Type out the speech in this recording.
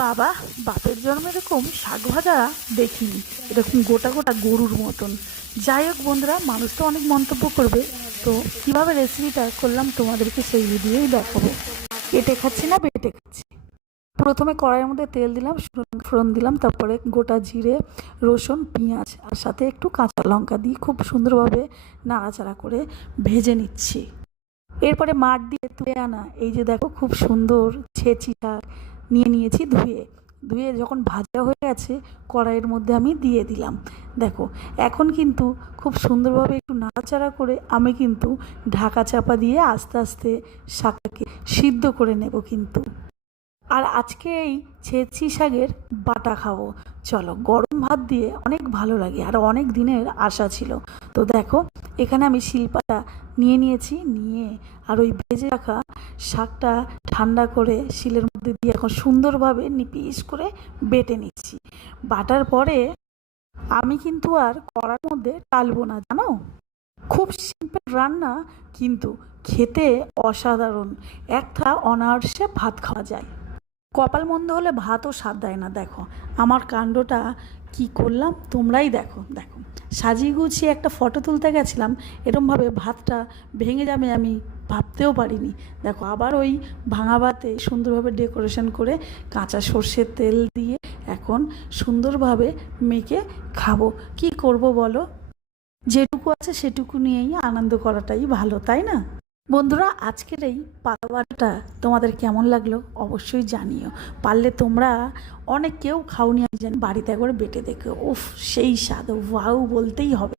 বাবা, বাপের জন্মে এরকম শাক ভাজা দেখিনি, এরকম গোটা গোটা গরুর মতন। যাই হোক বন্ধুরা, মানুষ তো অনেক মন্তব্য করবে, তো কিভাবে রেসিপিটা করলাম তোমাদেরকে সেই ভিডিওই দেখাবো। কেটে খাচ্ছি না বেটে খাচ্ছি। প্রথমে কড়াইয়ের মধ্যে তেল দিলাম, ফোড়ন দিলাম, তারপরে গোটা জিরে, রসুন, পেঁয়াজ আর সাথে একটু কাঁচা লঙ্কা দিয়ে খুব সুন্দরভাবে নাড়াচাড়া করে ভেজে নিচ্ছি। এরপরে মাঠ দিয়ে তুলে আনা এই যে দেখো খুব সুন্দর ছেঁচি শাক নিয়ে নিয়েছি, ধুয়ে ধুয়ে যখন ভাজা হয়ে গেছে কড়াইয়ের মধ্যে আমি দিয়ে দিলাম। দেখো, এখন কিন্তু খুব সুন্দরভাবে একটু নাড়াচাড়া করে আমি কিন্তু ঢাকা চাপা দিয়ে আস্তে আস্তে শাকটাকে সিদ্ধ করে নেব কিন্তু। আর আজকে এই ছেঁচি শাকের বাটা খাবো। চলো, গরম ভাত দিয়ে অনেক ভালো লাগে আর অনেক দিনের আশা ছিল। তো দেখো, এখানে আমি শিলপাটা নিয়ে নিয়েছি, নিয়ে আর ওই ভেজে রাখা শাকটা ঠান্ডা করে শিলের মধ্যে দিয়ে এখন সুন্দরভাবে নিপিস করে বেটে নিচ্ছি। বাটার পরে আমি কিন্তু আর কড়ার মধ্যে টালবো না, জানো। খুব সিম্পল রান্না, কিন্তু খেতে অসাধারণ। একটা অনায়াসে ভাত খাওয়া যায়। কপাল মন্দ হলে ভাতও স্বাদ দেয় না। দেখো আমার কাণ্ডটা কি করলাম, তোমরাই দেখো। দেখো, সাজিয়ে গুছিয়ে একটা ফটো তুলতে গেছিলাম, এরমভাবে ভাতটা ভেঙে যাবে আমি ভাবতেও পারিনি। দেখো, আবার ওই ভাঙা ভাতে সুন্দরভাবে ডেকোরেশন করে কাঁচা সর্ষের তেল দিয়ে এখন সুন্দরভাবে মেখে খাবো। কি করব বলো, যেটুকু আছে সেটুকু নিয়েই আনন্দ করাটাই ভালো, তাই না? বন্ধুরা, আজকের এই পাতা বাটাটা তোমাদের কেমন লাগলো অবশ্যই জানিও। পারলে তোমরা, অনেক কেউ খাওনি আমি জানি, বাড়িতে একবার বেটে দেখো, উফ সেই স্বাদ, ওয়াও বলতেই হবে।